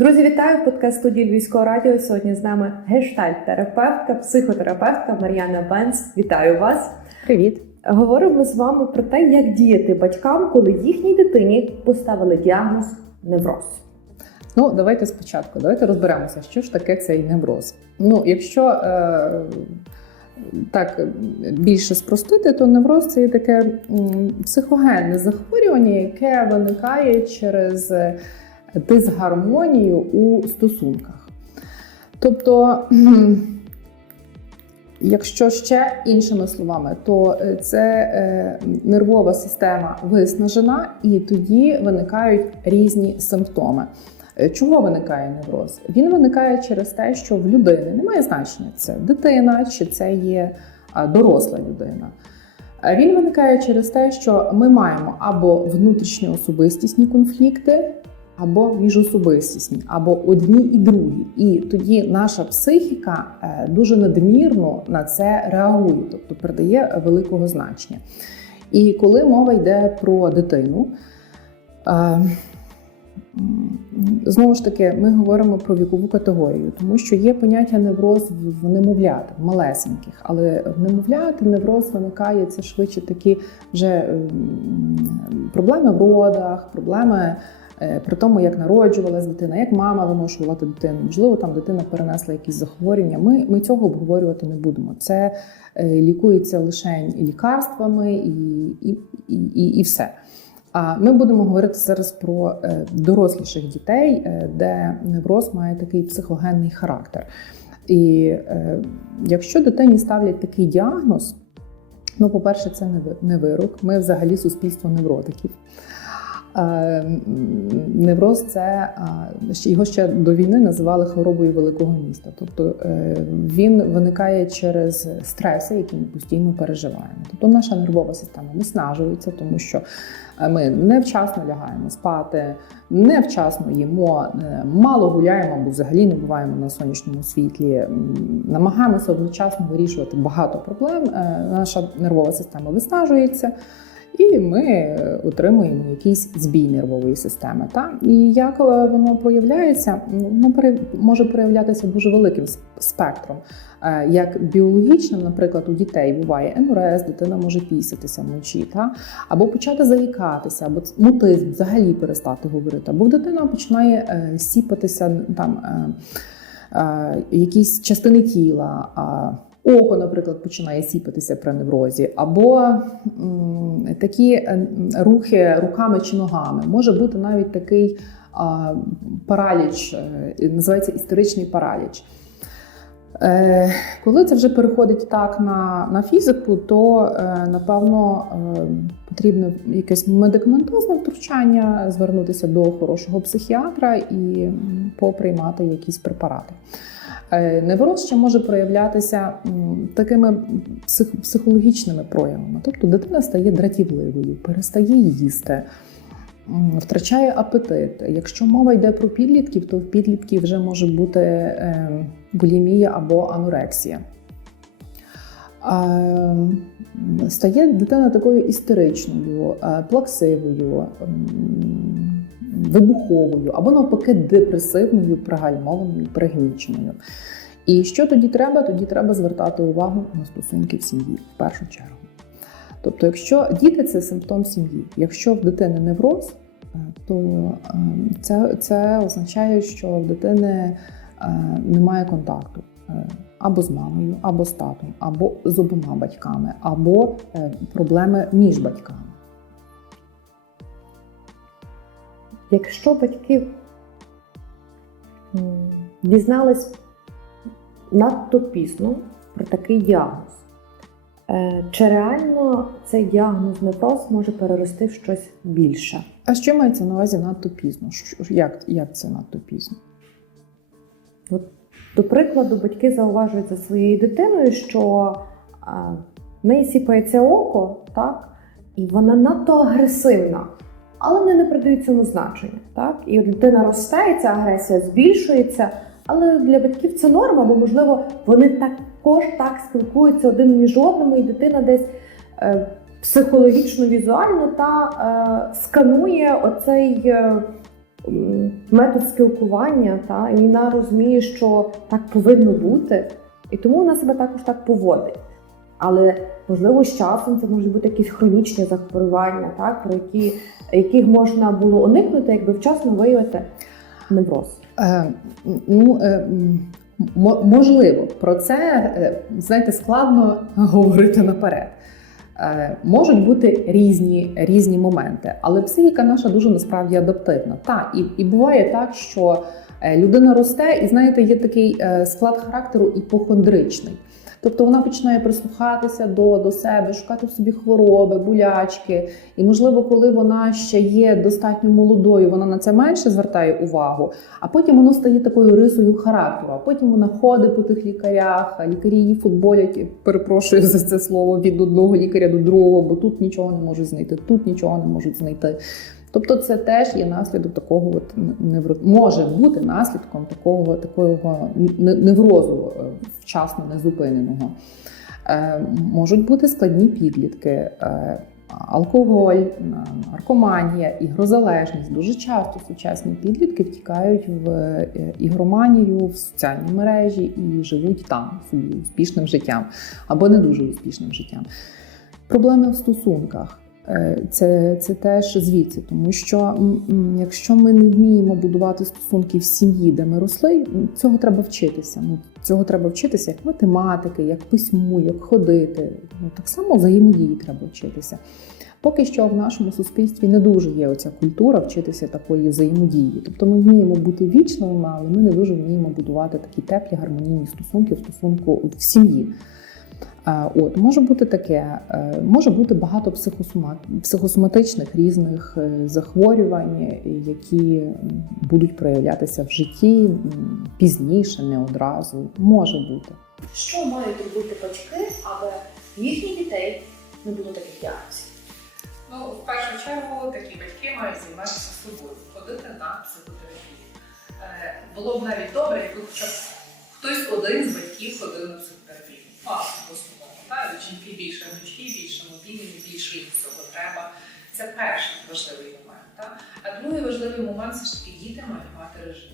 Друзі, вітаю подкаст студії Львівського радіо. Сьогодні з нами гештальт-терапевтка, психотерапевтка Мар'яна Бенц. Вітаю вас! Привіт! Говоримо з вами про те, як діяти батькам, коли їхній дитині поставили діагноз невроз. Ну, давайте спочатку, давайте розберемося, що ж таке цей невроз. Ну, якщо е, так більше спростити, то невроз це є таке психогенне захворювання, яке виникає через дисгармонію у стосунках. Тобто, якщо ще іншими словами, то е, це е, нервова система виснажена, і тоді виникають різні симптоми. Е, Чого виникає невроз? Він виникає через те, що в людини немає значення, це дитина чи це є доросла людина. Він виникає через те, що ми маємо або внутрішньоособистісні конфлікти, або міжособистісні, або одні і другі. І тоді наша психіка е, дуже надмірно на це реагує, тобто придає великого значення. І коли мова йде про дитину, е, знову ж таки, ми говоримо про вікову категорію, тому що є поняття невроз в немовлят, в малесеньких, але в немовлят невроз виникає це швидше такі вже проблеми в родах, проблеми. Е, При тому, як народжувалась дитина, як мама виношувала дитину, можливо, там дитина перенесла якісь захворювання. Ми, ми цього обговорювати не будемо. Це е, лікується лише лікарствами і, і, і, і, все. А ми будемо говорити зараз про е, доросліших дітей, де невроз має такий психогенний характер. І якщо дитині ставлять такий діагноз, ну, по-перше, це не вирок. Ми взагалі суспільство невротиків. Е, Невроз це його ще до війни називали хворобою великого міста. Тобто е, він виникає через стреси, які ми постійно переживаємо. Тобто наша нервова система виснажується, тому що е, ми невчасно лягаємо спати, невчасно їмо, е, мало гуляємо або взагалі не буваємо на сонячному світлі. Намагаємося одночасно вирішувати багато проблем. Е, Наша нервова система виснажується. І ми отримуємо якийсь збій нервової системи. Та? І як е, воно проявляється, Ну, воно може проявлятися дуже великим спектром. Е, Як біологічним, наприклад, у дітей буває енурез, дитина може пісятися вночі, та? або почати заїкатися, або мутизм, взагалі перестати говорити, або дитина починає е, сіпатися там. Якісь частини тіла, око, наприклад, починає сіпатися при неврозі, або такі е, рухи руками чи ногами. Може бути навіть такий параліч, е, називається історичний параліч. Е, Коли це вже переходить так на, на фізику, то напевно потрібно якесь медикаментозне втручання, звернутися до хорошого психіатра і поприймати якісь препарати. Е, Невроз ще може проявлятися такими психологічними проявами. Тобто дитина стає дратівливою, перестає їсти, втрачає апетит. Якщо мова йде про підлітків, то в підлітків вже може бути е, булімія або анорексія. Стає дитина такою істеричною, е, плаксивою, вибуховою або навпаки депресивною, пригальмованою, пригніченою. І що тоді треба? Тоді треба звертати увагу на стосунки в сім'ї в першу чергу. Тобто, якщо діти це симптом сім'ї, якщо в дитини невроз, е, то е, це, це означає, що в дитини е, немає контакту або з мамою, або з татом, або з обома батьками, або проблеми між батьками. Якщо батьки дізнались надто пізно про такий діагноз, е, чи реально цей діагноз невроз може перерости в щось більше? А що мається на увазі надто пізно? Як, як це надто пізно? От, до прикладу, батьки зауважують за своєю дитиною, що в неї сіпається око, так, і вона надто агресивна, але вони не придають цьому значення. Так? І дитина росте, і ця агресія збільшується. Але для батьків це норма, бо можливо вони також так спілкуються один між одним, і дитина десь е, психологічно візуально та е, сканує оцей е, метод спілкування, та, і вона розуміє, що так повинно бути, і тому вона себе також так поводить. Але можливо з часом це можуть бути якісь хронічні захворювання, так, про які, яких можна було уникнути, якби вчасно виявити невроз. Е, ну, е, можливо, про це е, знаєте, складно говорити наперед. Е, Можуть бути різні, різні моменти, але психіка наша дуже насправді адаптивна. Та, і, і буває так, що е, людина росте, і знаєте, є такий склад характеру іпохондричний. Тобто вона починає прислухатися до, до себе, шукати в собі хвороби, болячки. І, можливо, коли вона ще є достатньо молодою, вона на це менше звертає увагу, а потім воно стає такою рисою характеру. А потім вона ходить по тих лікарях, лікарі її футболять, перепрошую за це слово, від одного лікаря до другого, бо тут нічого не можуть знайти, тут нічого не можуть знайти. Тобто, це теж є наслідок такого от невро... може бути наслідком такого такого неврозу е, вчасно незупиненого. Е, Можуть бути складні підлітки, е, алкоголь, наркоманія, ігрозалежність. Дуже часто сучасні підлітки втікають в ігроманію, в соціальні мережі і живуть там собі успішним життям або не дуже успішним життям. Проблеми в стосунках. Е, Це, це теж звідси, тому що якщо ми не вміємо будувати стосунки в сім'ї, де ми росли, цього треба вчитися. Ну, цього треба вчитися як математики, як письму, як ходити. Ну, так само взаємодії треба вчитися. Поки що в нашому суспільстві не дуже є оця культура вчитися такої взаємодії. Тобто ми вміємо бути вічливими, але ми не дуже вміємо будувати такі теплі гармонійні стосунки в стосунку в сім'ї. Е, От може бути таке, е, може бути багато психосома- психосоматичних різних е, захворювань, які будуть проявлятися в житті пізніше, не одразу. Може бути. Що мають робити батьки, аби їхніх дітей не було таких діагнозів? Ну, в першу чергу, такі батьки мають займатися собою, ходити на психотерапію. Було б навіть добре, якби хоча б хтось один з батьків ходив на психотерапію. Класно послугово. Так? Жінки більше гнучки, більше мобільні, більше їм всього треба. Це перший важливий момент. Так? А другий важливий момент все ж таки діти мають мати режим.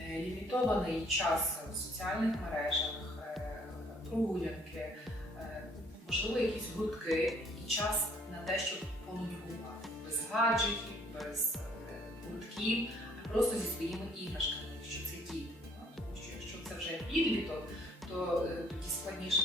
Е, Лімітований час в соціальних мережах, е, прогулянки, е, можливо, якісь гуртки і час на те, щоб понудьгувати. Без гаджетів, без гуртків, а просто зі своїми іграшками, якщо це діти. Тому що якщо це вже підліток, то е, тоді складніше